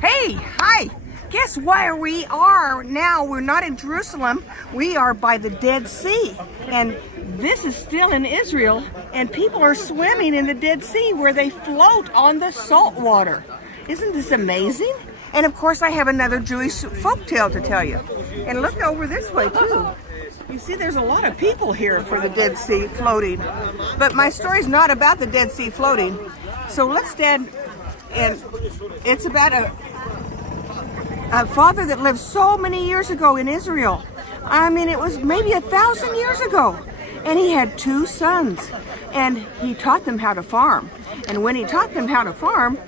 Hey, hi. Guess where we are now? We're not in Jerusalem. We are by the Dead Sea. And this is still in Israel. And people are swimming in the Dead Sea where they float on the salt water. Isn't this amazing? And of course, I have another Jewish folktale to tell you. And look over this way too. You see, there's a lot of people here for the Dead Sea floating. But my story's not about the Dead Sea floating. So let's stand, and it's about a father that lived so many years ago in Israel. I mean, it was maybe 1,000 years ago. And he had 2 sons. And he taught them how to farm. And when he taught them how to farm,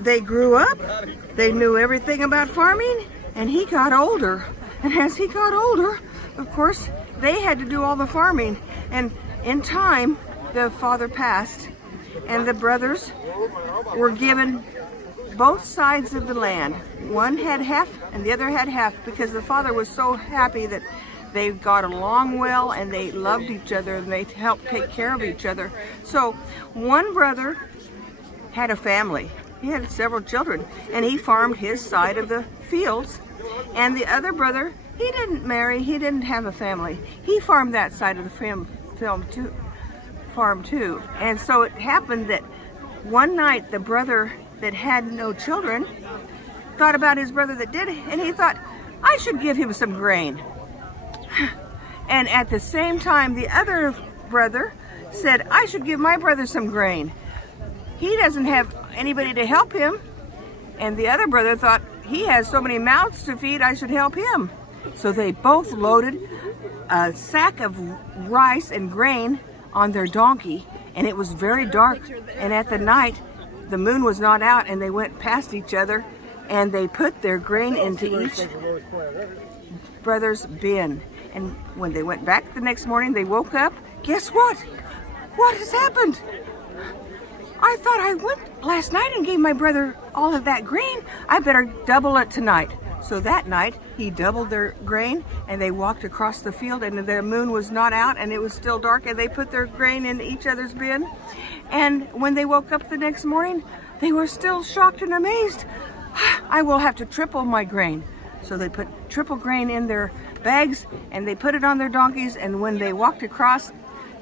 they grew up. They knew everything about farming. And he got older. And as he got older, of course, they had to do all the farming. And in time, the father passed. And the brothers were given both sides of the land. One had half and the other had half, because the father was so happy that they got along well and they loved each other and they helped take care of each other. So one brother had a family. He had several children and he farmed his side of the fields. And the other brother, he didn't marry, he didn't have a family. He farmed that side of the farm too. And so it happened that one night the brother that had no children thought about his brother that did, and he thought, I should give him some grain. And at the same time, the other brother said, I should give my brother some grain. He doesn't have anybody to help him. And the other brother thought, he has so many mouths to feed, I should help him. So they both loaded a sack of rice and grain on their donkey, and it was very dark. And at the night, the moon was not out, and they went past each other, and they put their grain into each brother's bin. And when they went back the next morning, they woke up. Guess what? What has happened? I thought I went last night and gave my brother all of that grain. I better double it tonight. So that night, he doubled their grain, and they walked across the field, and the moon was not out, and it was still dark, and they put their grain in each other's bin. And when they woke up the next morning, they were still shocked and amazed. I will have to triple my grain. So they put triple grain in their bags, and they put it on their donkeys, and when they walked across,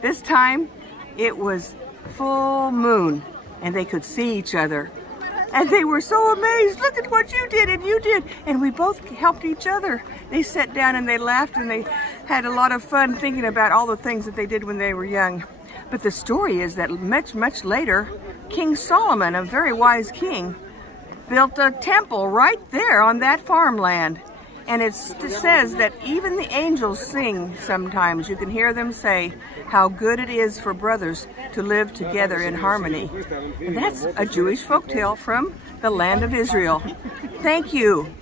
this time, it was full moon, and they could see each other. And they were so amazed. Look at what you did and you did. And we both helped each other. They sat down and they laughed and they had a lot of fun thinking about all the things that they did when they were young. But the story is that much, much later, King Solomon, a very wise king, built a temple right there on that farmland. And it says that even the angels sing sometimes. You can hear them say how good it is for brothers to live together in harmony. And that's a Jewish folktale from the land of Israel. Thank you.